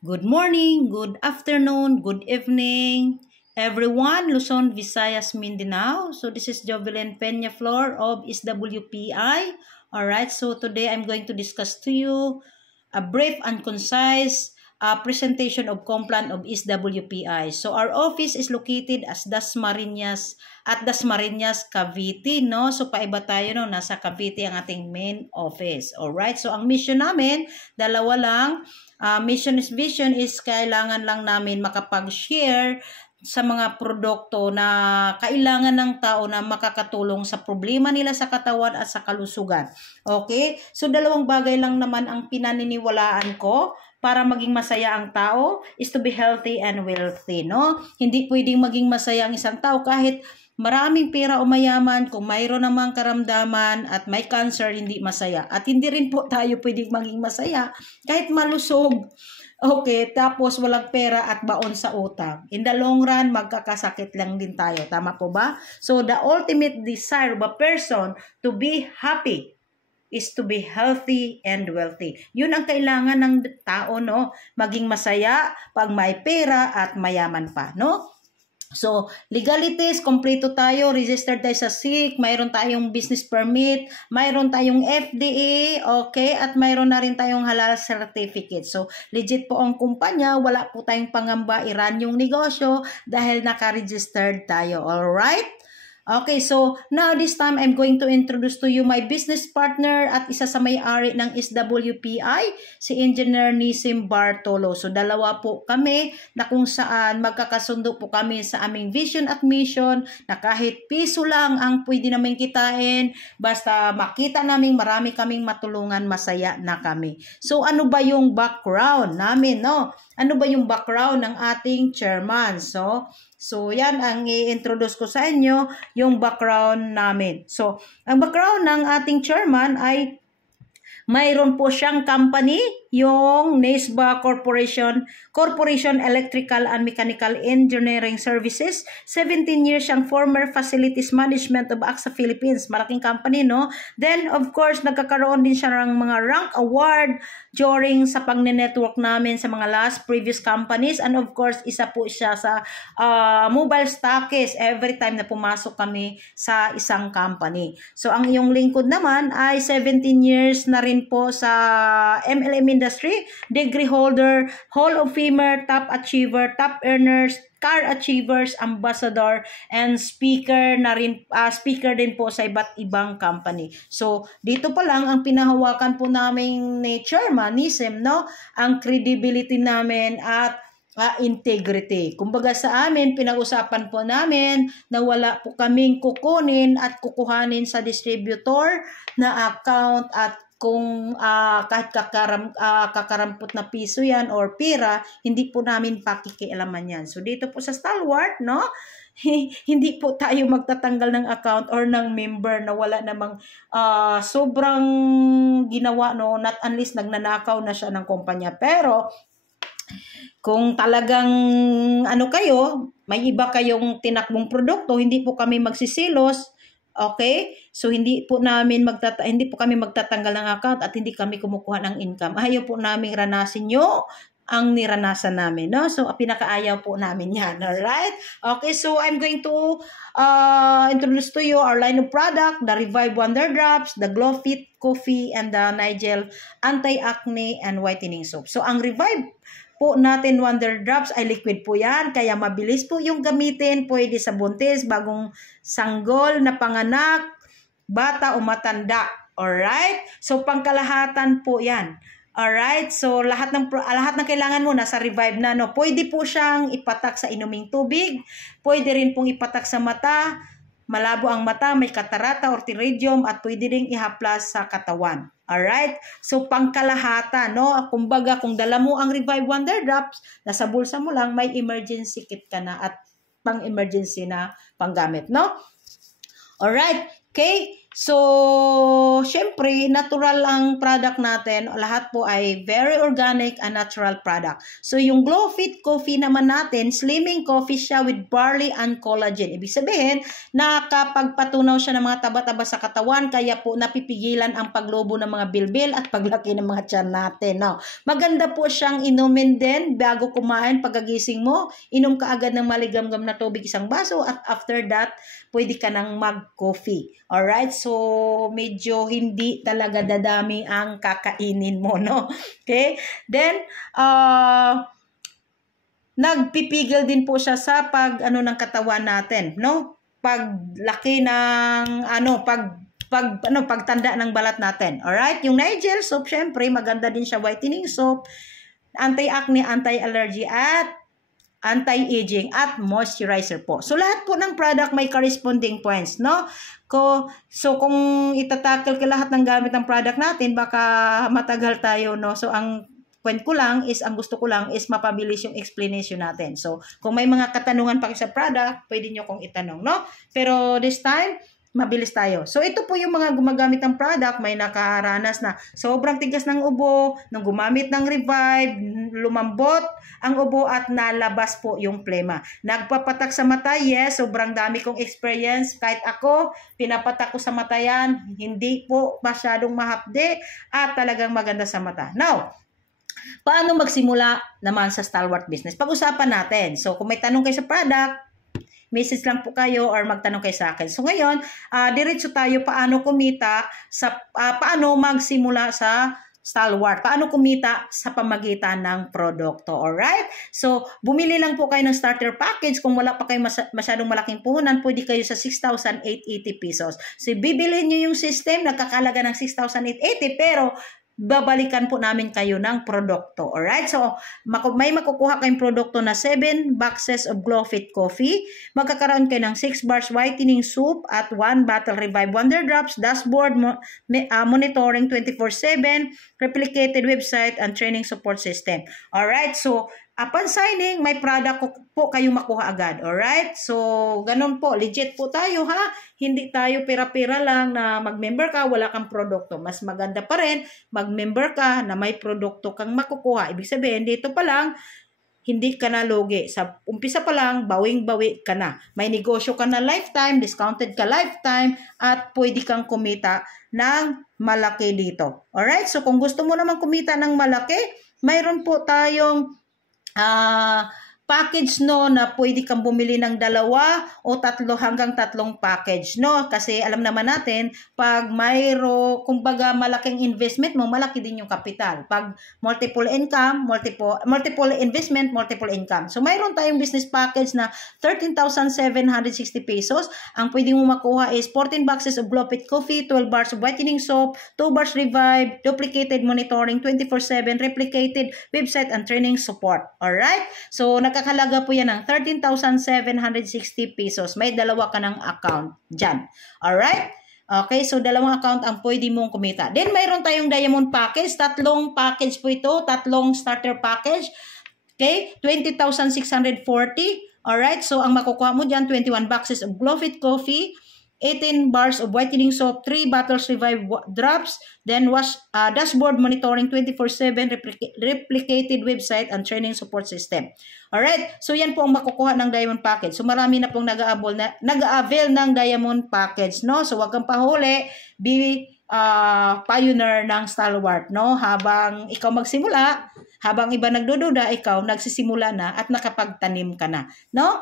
Good morning, good afternoon, good evening, everyone, Luzon, Visayas, Mindanao. So this is Jovelyn Peñaflor of SWPI. Alright, so today I'm going to discuss to you a brief and concise presentation of Complan of SWPI. So our office is located at Dasmariñas, Cavite, no? So paiba tayo, no? Nasa Cavite ang ating main office. Alright, so ang mission namin, dalawa lang. Mission is vision is kailangan lang namin makapag-share sa mga produkto na kailangan ng tao na makakatulong sa problema nila sa katawan at sa kalusugan. Okay? So dalawang bagay lang naman ang pinaniniwalaan ko para maging masaya ang tao is to be healthy and wealthy, no? Hindi pwedeng maging masaya ang isang tao kahit maraming pera o mayaman, kung mayroon namang karamdaman at may cancer, hindi masaya. At hindi rin po tayo pwedeng maging masaya kahit malusog. Okay, tapos walang pera at baon sa utang. In the long run, magkakasakit lang din tayo. Tama po ba? So, the ultimate desire of a person to be happy is to be healthy and wealthy. Yun ang kailangan ng tao, no? Maging masaya pag may pera at mayaman pa, no? So, legalities, kompleto tayo, registered tayo sa SIC, mayroon tayong business permit, mayroon tayong FDA, okay, at mayroon na rin tayong halal certificate. So, legit po ang kumpanya, wala po tayong pangamba i-run yung negosyo dahil naka-registered tayo, alright? Okay, so now this time I'm going to introduce to you my business partner at isa sa may-ari ng SWPI, si Engineer Nisim Bartolo. So dalawa po kami na kung saan magkakasundo po kami sa aming vision at mission na kahit piso lang ang pwede namin kitain, basta makita namin marami kaming matulungan, masaya na kami. So ano ba yung background namin, no? Ano ba yung background ng ating chairman? So yan ang i-introduce ko sa inyo, yung background namin. So, ang background ng ating chairman ay mayroon po siyang company, yung NESBA Corporation Electrical and Mechanical Engineering Services. 17 years siyang former Facilities Management of AXA Philippines. Malaking company, no? Then, of course, nagkakaroon din siya ng mga rank award during sa pagne-network namin sa mga last previous companies. And of course, isa po siya sa mobile stockist every time na pumasok kami sa isang company. So, ang iyong lingkod naman ay 17 years na rin po sa MLM industry, degree holder, Hall of Famer, top achiever, top earners, car achievers, ambassador, and speaker na rin, speaker din po sa iba't ibang company. So, dito pa lang ang pinahawakan po namin ni Chairman Nisim, no? Ang credibility namin at integrity. Kumbaga sa amin, pinag-usapan po namin na wala po kaming kukunin at kukuhanin sa distributor na account at kung kahit kakarampot na piso yan or pera, hindi po namin pakikialaman yan. So dito po sa Stalwart, no? Hindi po tayo magtatanggal ng account or ng member na wala namang sobrang ginawa, no? Not unless nagnanakaw na siya ng kumpanya. Pero kung talagang kayo, may iba kayong tinakbong produkto, hindi po kami magsisilos. Okay? So hindi po kami magtatanggal ng account at hindi kami kumukuha ng income. Ayaw po namin ranasin nyo ang niranasan namin, no? So pinakaayaw po namin 'yan. All right? Okay, so I'm going to introduce to you our line of product, the Revive Wonder Drops, the Glow Fit Coffee, and the Nigel Anti-Acne and Whitening Soap. So ang Revive po natin Wonder Drops ay liquid po yan, kaya mabilis po yung gamitin, pwede sa buntis, bagong sanggol na panganak, bata o matanda. Alright? So pangkalahatan po yan. Alright? So lahat ng kailangan mo nasa Revive na, no? Pwede po siyang ipatak sa inuming tubig, pwede rin pong ipatak sa mata, malabo ang mata, may katarata or pterygium, at pwede rin ihaplas sa katawan. Alright? So, pangkalahatan, no? Kumbaga, kung dala mo ang Revive Wonder Drops, nasa bulsa mo lang, may emergency kit ka na at pang-emergency na panggamit, no? Alright? Okay? So, syempre, natural ang product natin. Lahat po ay very organic and natural product. So, yung Glow Fit Coffee naman natin, slimming coffee siya with barley and collagen. Ibig sabihin, nakapagpatunaw siya ng mga taba-taba sa katawan, kaya po napipigilan ang paglobo ng mga bilbil at paglaki ng mga tiyan natin. No? Maganda po siyang inumin din bago kumain, pagkagising mo, inom ka agad ng maligamgam na tubig, isang baso, at after that, pwede ka nang mag-coffee. Alright? So, medyo hindi talaga dadami ang kakainin mo, no? Okay? Then, nagpipigil din po siya sa ng katawan natin, no? Paglaki ng, pagtanda ng balat natin. Alright? Yung Nigel soap, syempre, maganda din siya, whitening soap, anti-acne, anti-allergy, at anti-aging at moisturizer po. So, lahat po ng product may corresponding points, no? So, kung itatakil ka lahat ng gamit ng product natin, baka matagal tayo, no? So, ang gusto ko lang is mapabilis yung explanation natin. So, kung may mga katanungan pa sa product, pwede nyo kong itanong, no? Pero this time, mabilis tayo. So, ito po yung mga gumagamit ng product, may nakaranas na sobrang tigas ng ubo, nung gumamit ng Revive, lumambot ang ubo at nalabas po yung plema. Nagpapatak sa mata, yes, sobrang dami kong experience. Kahit ako, pinapatak ko sa mata yan, hindi po masyadong mahapde at talagang maganda sa mata. Now, paano magsimula naman sa stalwart business? Pag-usapan natin. So, kung may tanong kayo sa product, message lang po kayo or magtanong kayo sa akin. So ngayon, diretso tayo paano kumita paano magsimula sa stalwart. Paano kumita sa pamagitan ng produkto. Alright? So, bumili lang po kayo ng starter package. Kung wala pa kayo masyadong malaking puhunan, pwede kayo sa 6,880 pesos. So, bibilhin nyo yung system, nagkakalaga ng 6,880, pero babalikan po namin kayo ng produkto. Alright? So, may makukuha kayong produkto na 7 boxes of Glow Fit Coffee. Magkakaroon kayo ng 6 bars whitening soap at 1 bottle Revive Wonder Drops, dashboard, monitoring 24/7, replicated website, and training support system. Alright? So, upon signing, may product po kayong makuha agad. Alright? So, ganun po. Legit po tayo, ha? Hindi tayo pira-pira lang na mag-member ka, wala kang produkto. Mas maganda pa rin, mag-member ka na may produkto kang makukuha. Ibig sabihin, dito pa lang, hindi ka na lugi. Sa umpisa pa lang, bawing-bawi ka na. May negosyo ka na lifetime, discounted ka lifetime, at pwede kang kumita ng malaki dito. Alright? So, kung gusto mo naman kumita ng malaki, mayroon po tayong package, no, na pwede kang bumili ng 2 o 3 hanggang 3 package, no, kasi alam naman natin pag kumbaga malaking investment mo, malaki din yung kapital. Pag multiple income, multiple investment, multiple income. So mayroon tayong business package na 13,760 pesos. Ang pwede mo makuha is 14 boxes of Glow Fit Coffee, 12 bars of whitening soap, 2 bars Revive, duplicated monitoring 24/7, replicated website, and training support. Alright? So nakakalaga po yan ng 13,760 pesos. May 2 ka ng account dyan. Alright? Okay, so 2 account ang pwede mong kumita. Then, mayroon tayong diamond package. 3 package po ito. 3 starter package. Okay, 20,640. Alright, so ang makukuha mo dyan, 21 boxes of Glow Fit Coffee, 18 bars of whitening soap, 3 bottles Revive drops, then dashboard monitoring 24/7, replicated website, and training support system. Alright, so yan po ang makukuha ng diamond package. So marami na pong nag-a-avail ng diamond package, no? So wag kang pahuli, be pioneer ng stalwart, no? Habang ikaw magsimula, habang iba nagdududa, ikaw nagsisimula na at nakapagtanim ka na, no?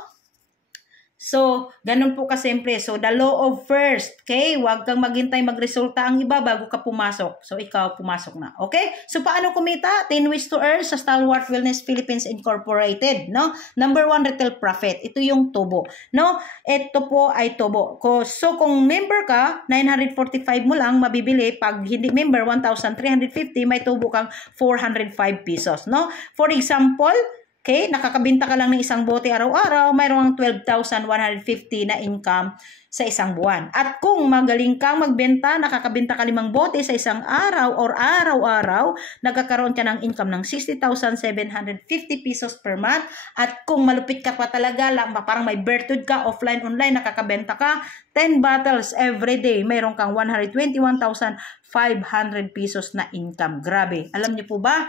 So, ganun po kasimple. So, the law of first. Okay? Huwag kang maghintay magresulta ang iba bago ka pumasok. So, ikaw pumasok na. Okay? So, paano kumita? 10 ways to earn sa Stalwart Wellness Philippines Incorporated. No? Number 1, retail profit. Ito yung tubo. No? Ito po ay tubo. So, kung member ka, 945 mo lang mabibili. Pag hindi member, 1,350, may tubo kang 405 pesos. No? For example, Okay, nakakabenta ka lang ng isang bote araw-araw, mayroong 12,150 na income sa isang buwan. At kung magaling kang magbenta, nakakabenta ka 5 bote sa isang araw or araw-araw, nagkakaroon ka ng income ng 60,750 pesos per month. At kung malupit ka pa talaga, parang may virtud ka, offline, online, nakakabenta ka, 10 bottles every day, mayroon kang 121,500 pesos na income. Grabe. Alam niyo po ba?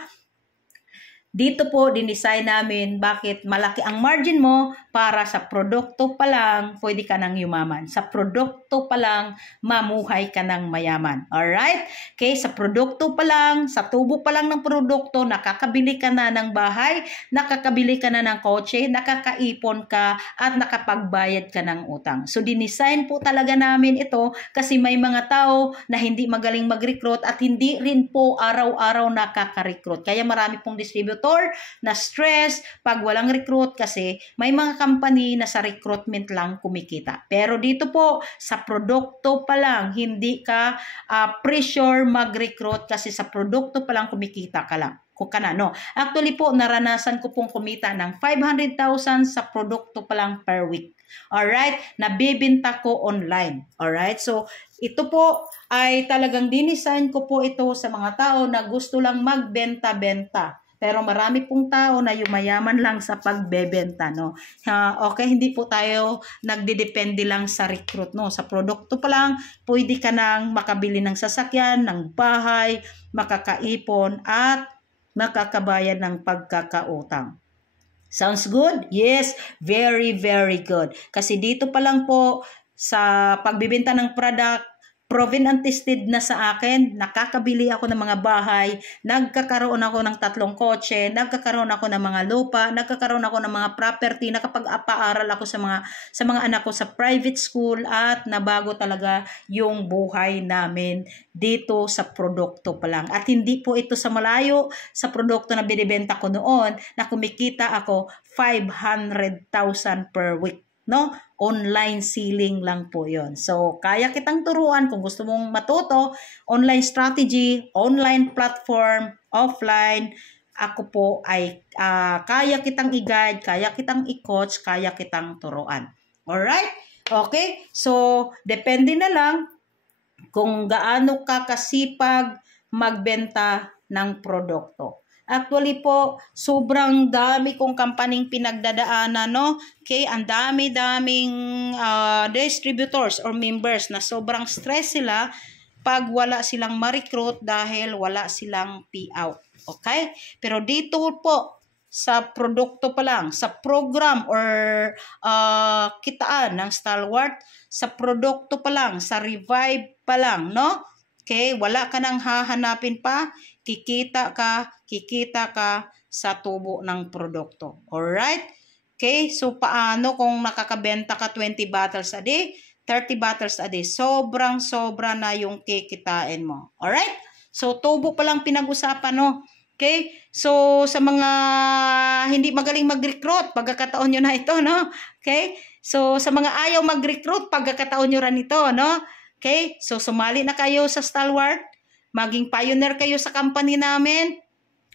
Dito po, dinesign namin bakit malaki ang margin mo para sa produkto pa lang, pwede ka nang yumaman. Sa produkto pa lang, mamuhay ka nang mayaman. Alright? Okay, sa produkto pa lang, sa tubo pa lang ng produkto, nakakabili ka na ng bahay, nakakabili ka na ng kotse, nakakaipon ka, at nakapagbayad ka ng utang. So, dinesign po talaga namin ito kasi may mga tao na hindi magaling mag-recruit at hindi rin po araw-araw nakaka-recruit. Kaya marami pong distributor na stress pag walang recruit kasi may mga company na sa recruitment lang kumikita. Pero dito po, sa produkto pa lang, hindi ka pressure mag-recruit kasi sa produkto pa lang kumikita ka lang. No? Actually po, naranasan ko pong kumita ng 500,000 sa produkto pa lang per week. Alright? Nabibenta ko online. Alright? So, ito po ay talagang dinesign ko po ito sa mga tao na gusto lang magbenta-benta. Pero marami pong tao na yumayaman lang sa pagbebenta, no? Okay, hindi po tayo nagdedepende lang sa recruit, no? Sa produkto pa lang, pwede ka nang makabili ng sasakyan, ng bahay, makakaipon, at makakabayad ng pagkakautang. Sounds good? Yes, very, very good. Kasi dito pa lang po sa pagbibenta ng product, proven and tested na sa akin, nakakabili ako ng mga bahay, nagkakaroon ako ng 3 kotse, nagkakaroon ako ng mga lupa, nagkakaroon ako ng mga property, nakapag-paaral ako sa mga anak ko sa private school at nabago talaga yung buhay namin dito sa produkto pa lang. At hindi po ito sa malayo sa produkto na binibenta ko noon na kumikita ako 500,000 per week. No? Online selling lang po yon. So, kaya kitang turuan kung gusto mong matuto, online strategy, online platform, offline, ako po ay kaya kitang i-guide, kaya kitang i-coach, kaya kitang turuan. Alright? Okay? So, depende na lang kung gaano ka kasipag magbenta ng produkto. Actually po, sobrang dami kong kampaning pinagdadaanan, no? Okay, ang dami-daming distributors or members na sobrang stress sila pag wala silang ma-recruit dahil wala silang payout. Okay? Pero dito po, sa produkto pa lang, sa program or kitaan ng Stalwart, sa produkto pa lang, sa revive pa lang, no? Okay, wala ka nang hahanapin pa, kikita ka sa tubo ng produkto. Alright? Okay, so paano kung nakakabenta ka 20 bottles a day, 30 bottles a day, sobrang-sobra na yung kikitain mo. Alright? So, tubo pa lang pinag-usapan, no? Okay? So, sa mga hindi magaling mag-recruit, pagkakataon nyo na ito, no? Okay? So, sa mga ayaw mag-recruit, pagkakataon nyo rin ito, no? Okay? So, sumali na kayo sa Stalwart. Maging pioneer kayo sa company namin.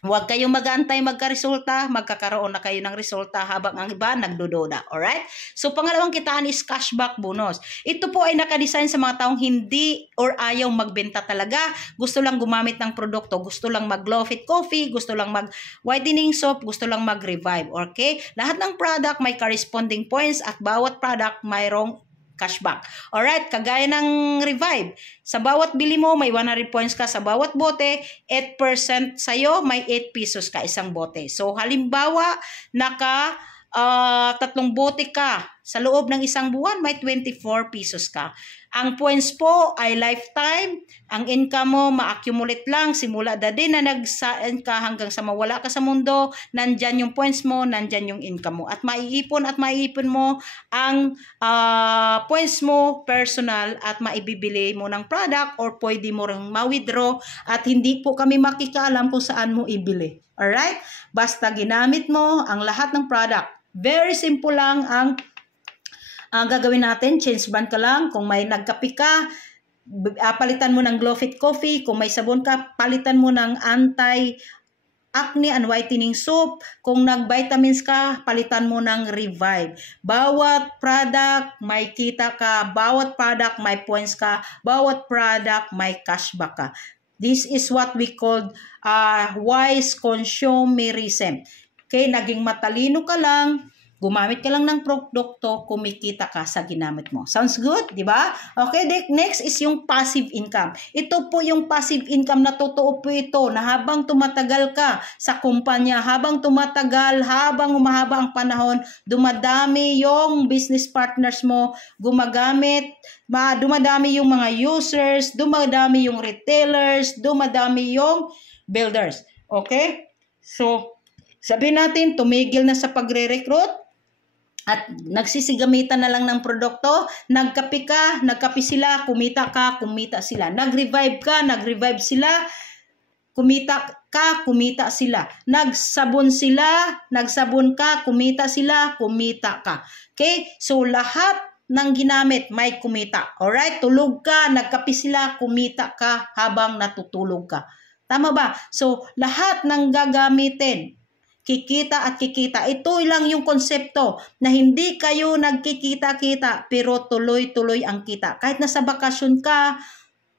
Huwag kayong mag-aantay magka-resulta. Magkakaroon na kayo ng resulta habang ang iba nagdududa. Alright? So, pangalawang kitaan is cashback bonus. Ito po ay nakadesign sa mga taong hindi or ayaw magbenta talaga. Gusto lang gumamit ng produkto. Gusto lang mag-Glowfit coffee. Gusto lang mag-whitening soap. Gusto lang mag-revive. Okay? Lahat ng product may corresponding points at bawat product mayroong cashback. Alright, kagaya ng Revive. Sa bawat bili mo, may 100 points ka. Sa bawat bote, 8% sa'yo, may 8 pesos ka isang bote. So, halimbawa, 3 bote ka. Sa loob ng isang buwan, may 24 pesos ka. Ang points po ay lifetime. Ang income mo, ma-accumulate lang. Simula dati na nag-sign ka hanggang sa mawala ka sa mundo, nandyan yung points mo, nandyan yung income mo. At maiipon mo ang points mo personal at maibibili mo ng product or pwede mo ring ma-withdraw at hindi po kami makikaalam kung saan mo ibili. Alright? Basta ginamit mo ang lahat ng product. Very simple lang ang gagawin natin, change brand ka lang. Kung may nagkape ka, palitan mo ng Glowfit coffee. Kung may sabon ka, palitan mo ng acne and whitening soap. Kung nag-vitamins ka, palitan mo ng Revive. Bawat product, may kita ka. Bawat product, may points ka. Bawat product, may cashback ka. This is what we call wise consumerism. Okay, naging matalino ka lang, gumamit ka lang ng produkto, kumikita ka sa ginamit mo. Sounds good, di ba? Okay, next is yung passive income. Ito po yung passive income na totoo po ito na habang tumatagal ka sa kumpanya, habang tumatagal, habang umahaba ang panahon, dumadami yung business partners mo, dumadami yung mga users, dumadami yung retailers, dumadami yung builders. Okay? So, sabihin natin, tumigil na sa pagre-recruit, at nagsisigamitan na lang ng produkto, nagkape sila, kumita ka, kumita sila. Nag-revive ka, nag-revive sila, kumita ka, kumita sila. Nagsabon ka, kumita sila, kumita ka. Okay? So, lahat ng ginamit may kumita. Alright? Tulog ka, nagkape sila, kumita ka habang natutulog ka. Tama ba? So, lahat ng gagamitin, kikita at kikita. Ito lang yung konsepto na hindi kayo nagkikita-kita pero tuloy-tuloy ang kita. Kahit nasa bakasyon ka,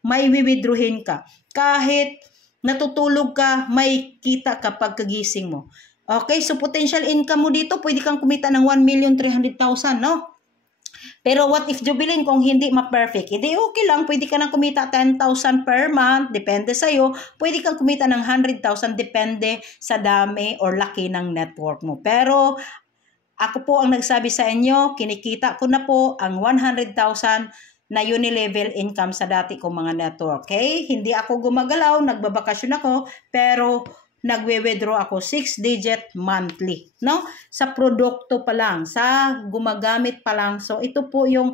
may withdrawin ka. Kahit natutulog ka, may kita kapag kagising mo. Okay, so potential income mo dito, pwede kang kumita ng 1,300,000, no? Pero what if, Jubilin, kung hindi ma-perfect? Hindi okay lang, pwede ka nang kumita 10,000 per month, depende sa'yo. Pwede kang kumita ng 100,000, depende sa dami or laki ng network mo. Pero ako po ang nagsabi sa inyo, kinikita ko na po ang 100,000 na unilevel income sa dati kong mga network. Okay? Hindi ako gumagalaw, nagbabakasyon ako, pero nagwe-withdraw ako 6-digit monthly, no? Sa produkto pa lang, sa gumagamit pa lang. So, ito po yung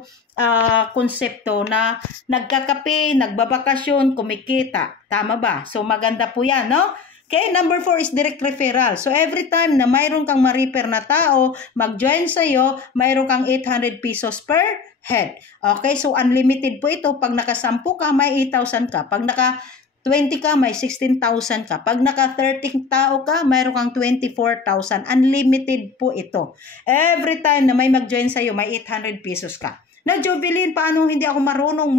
konsepto na nagkakape, nagbabakasyon, kumikita. Tama ba? So, maganda po yan, no? Okay, number 4 is direct referral. So, every time na mayroon kang ma-refer na tao, mag-join sa'yo, mayroon kang 800 pesos per head. Okay, so unlimited po ito. Pag naka-10 ka, may 8,000 ka. Pag naka-20 ka, may 16,000 ka. Pag naka-30 tao ka, mayroon kang 24,000. Unlimited po ito. Every time na may mag-join sa'yo, may 800 pesos ka. Na, Jovelyn, paano hindi ako marunong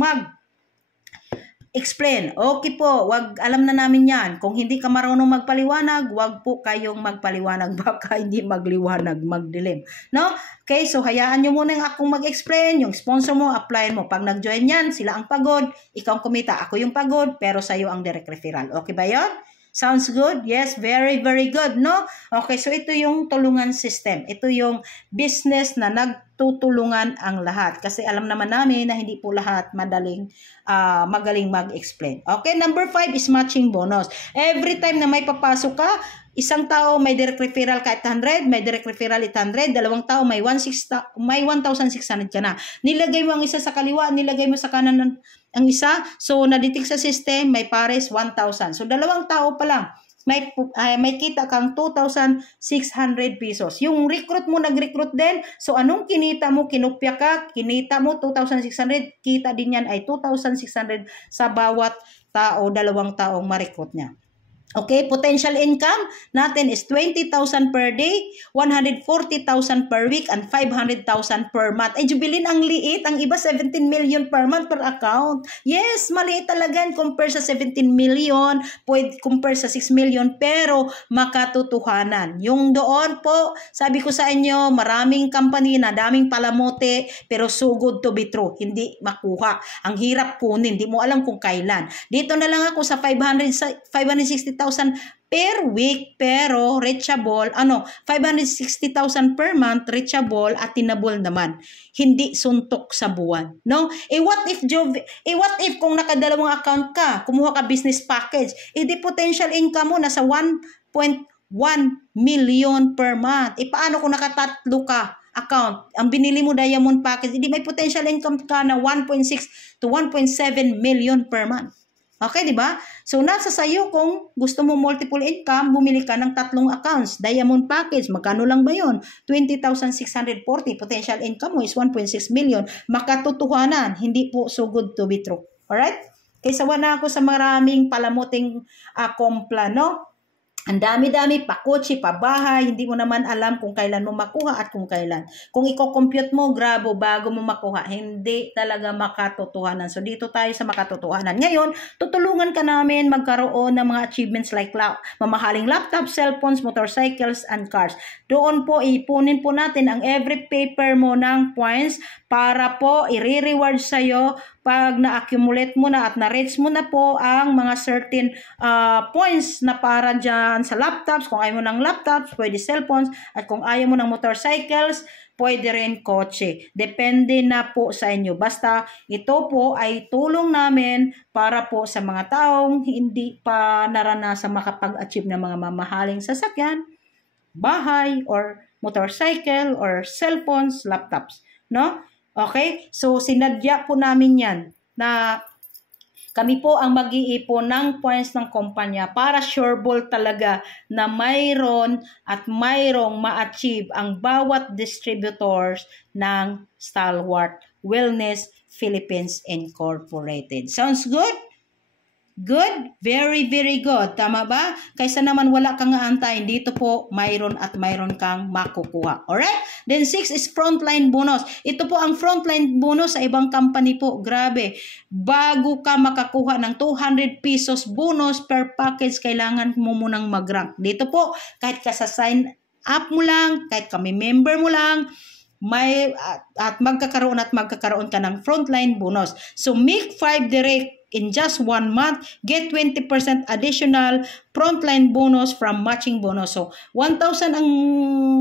explain? Okay po, alam na namin yan. Kung hindi ka marunong magpaliwanag, wag po kayong magpaliwanag. Baka hindi magliwanag, magdilim. No? Okay, so hayaan nyo muna yung akong mag-explain. Yung sponsor mo, apply mo. Pag nag-join yan, sila ang pagod. Ikaw ang kumita, ako yung pagod, pero sa'yo ang direct referral. Okay ba yun? Sounds good? Yes, very, very good, no? Okay, so ito yung tulungan system. Ito yung business na nagtutulungan ang lahat. Kasi alam naman namin na hindi po lahat magaling mag-explain. Okay, number 5 is matching bonus. Every time na may papasok ka, isang tao may direct referral ka 800, may direct referral 800, dalawang tao may 1,600 ka na. Nilagay mo ang isa sa kaliwa, nilagay mo sa kanan ang isa, so naditik sa system, may pares 1,000. So dalawang tao pa lang, may kita kang 2,600 pesos. Yung recruit mo, nag-recruit din, so anong kinita mo, kinupya ka, kinita mo 2,600, kita din yan ay 2,600 sa bawat tao, dalawang taong ma-recruit niya. Okay, potential income natin is 20,000 per day, 140,000 per week, and 500,000 per month. Ay, Jubilin, ang liit. Ang iba, 17 million per month per account. Yes, maliit talaga compare sa 17 million, pwede compare sa 6 million, pero makatotohanan. Yung doon po, sabi ko sa inyo, maraming company na daming palamote, pero so good to be true. Hindi makuha. Ang hirap kunin. Hindi mo alam kung kailan. Dito na lang ako sa 560,000 per week, pero reachable, 560,000 per month, reachable at tinable naman. Hindi suntok sa buwan, no? What if kung nakadalawang account ka, kumuha ka business package, di potential income mo nasa 1.1 million per month. Paano kung nakatatlo ka account, ang binili mo diamond package, hindi may potential income ka na 1.6 to 1.7 million per month. Okay, di ba? So, nasa sayo kung gusto mo multiple income, bumili ka ng 3 accounts. Diamond package, magkano lang ba yun? 20,640. Potential income mo is 1.6 million. Makatotohanan, hindi po so good to be true. Alright? Kaya sawa na ako sa maraming palamuting kompla, no? Ang dami-dami, pa kotse, pa bahay, hindi mo naman alam kung kailan mo makuha at kung kailan. Kung i-compute mo, grabo, bago mo makuha, hindi talaga makatotohanan. So, dito tayo sa makatotohanan. Ngayon, tutulungan ka namin magkaroon ng mga achievements like mamahaling laptops, cellphones, motorcycles, and cars. Doon po, ipunin po natin ang every paper mo ng points para po i-reward sa'yo pag na-accumulate mo na at na-reach mo na po ang mga certain points na para dyan sa laptops. Kung ayaw mo ng laptops, pwede cellphones. At kung ayaw mo ng motorcycles, pwede rin kotse. Depende na po sa inyo. Basta ito po ay tulong namin para po sa mga taong hindi pa naranasan makapag-achieve ng mga mamahaling sasakyan, bahay, or motorcycle, or cellphones, laptops. No? Okay? So, sinadya po namin yan na kami po ang mag-iipon ng points ng kumpanya para sureball talaga na mayroon at mayroong ma-achieve ang bawat distributors ng Stalwart Wellness Philippines Incorporated. Sounds good? Good? Very, very good. Tama ba? Kaysa naman wala kang aantayin, dito po mayroon at mayroon kang makukuha. Alright? Then 6 is frontline bonus. Ito po ang frontline bonus sa ibang company po. Grabe. Bago ka makakuha ng 200 pesos bonus per package, kailangan mo munang mag-rank. Dito po, kahit ka sa sign up mo lang, kahit kami member mo lang, at magkakaroon ka ng frontline bonus. So, make 5 direct in just 1 month, get 20% additional frontline bonus from matching bonus. So, 1,000 ang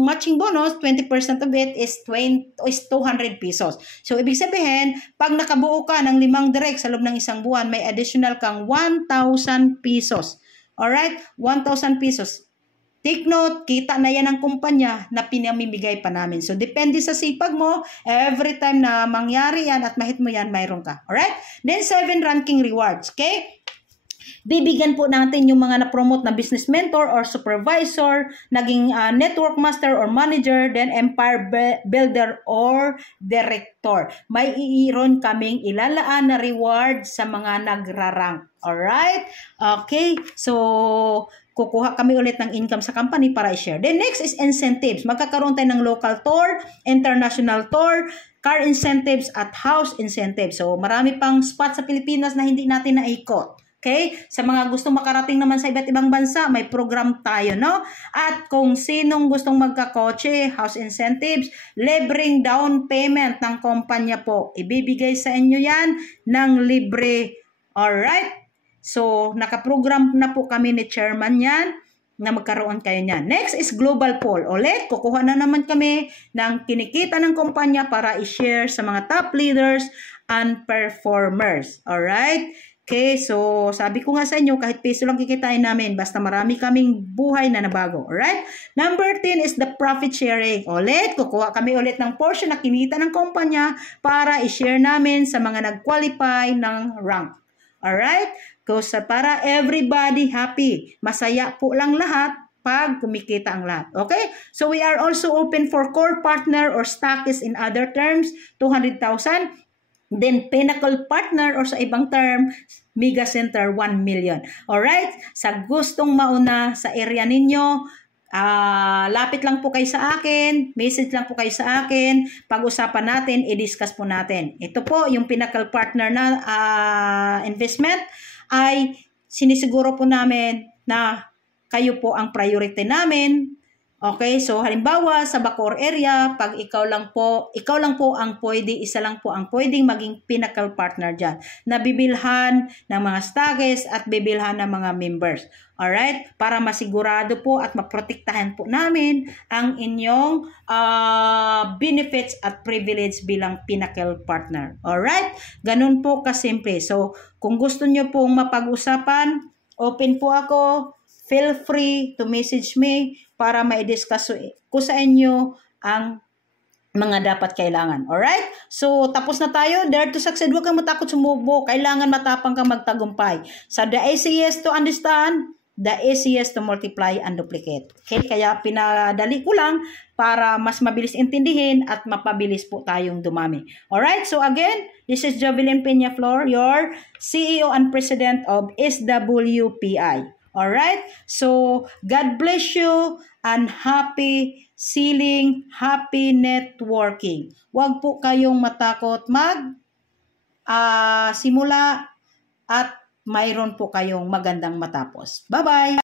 matching bonus, 20% of it is 200 pesos. So, ibig sabihin, pag nakabuo ka ng 5 direct sa loob ng isang buwan, may additional kang 1,000 pesos. Alright? 1,000 pesos. Take note, kita na yan ang kumpanya na pinamimigay pa namin. So, depende sa sipag mo. Every time na mangyari yan at mahit mo yan, mayroon ka. Alright? Then, 7 ranking rewards. Okay? Bibigyan po natin yung mga na-promote na business mentor or supervisor, naging network master or manager, then empire builder or director. May iiron kaming ilalaan na reward sa mga nagrarank. Alright? Okay? So, kukuha kami ulit ng income sa company para i-share. Then next is incentives. Magkakaroon tayo ng local tour, international tour, car incentives, at house incentives. So, marami pang spot sa Pilipinas na hindi natin naikot. Okay? Sa mga gustong makarating naman sa iba't ibang bansa, may program tayo, no? At kung sinong gustong magkakotse, house incentives, libreng down payment ng kumpanya po. Ibibigay sa inyo yan ng libre. Alright? So, nakaprogram na po kami ni chairman yan na magkaroon kayo niyan. Next is global poll. Ulit, kukuha na naman kami ng kinikita ng kumpanya para i-share sa mga top leaders and performers. Alright? Okay, so sabi ko nga sa inyo, kahit peso lang kikitain namin, basta marami kaming buhay na nabago. Alright? Number 10 is the profit sharing. Ulit, kukuha kami ulit ng portion na kinita ng kumpanya para i-share namin sa mga nag-qualify ng rank. Alright? Para everybody happy. Masaya po lang lahat pag kumikita ang lahat. Okay? So we are also open for core partner or stockists in other terms, 200,000. Then pinnacle partner or sa ibang term, mega center 1 million. Alright? Sa gustong mauna sa area ninyo, lapit lang po kayo sa akin, message lang po kayo sa akin, pag-usapan natin, i-discuss po natin. Ito po, yung pinnacle partner na investment ay sinisiguro po namin na kayo po ang priority namin. Okay, so halimbawa sa Bacoor area, pag ikaw lang po ang pwede, isa lang po ang pwedeng maging pinnacle partner dyan. Nabibilhan ng mga stockists at bibilhan ng mga members. Alright? Para masigurado po at maprotektahan po namin ang inyong benefits at privilege bilang pinnacle partner. Alright? Ganun po kasimple. So, kung gusto nyo pong mapag-usapan, open po ako. Feel free to message me para ma-discuss ko sa inyo ang mga dapat kailangan. Alright? So, tapos na tayo. Dare to succeed. Huwag kang matakot sumubo. Kailangan matapang kang magtagumpay. So, the easiest to understand, the easiest to multiply and duplicate. Okay? Kaya pinadali ko lang para mas mabilis intindihin at mapabilis po tayong dumami. Alright? So, again, this is Jovelyn Peñaflor, your CEO and President of SWPI. Alright? So, God bless you and happy selling, happy networking. Huwag po kayong matakot simula at mayroon po kayong magandang matapos. Bye-bye!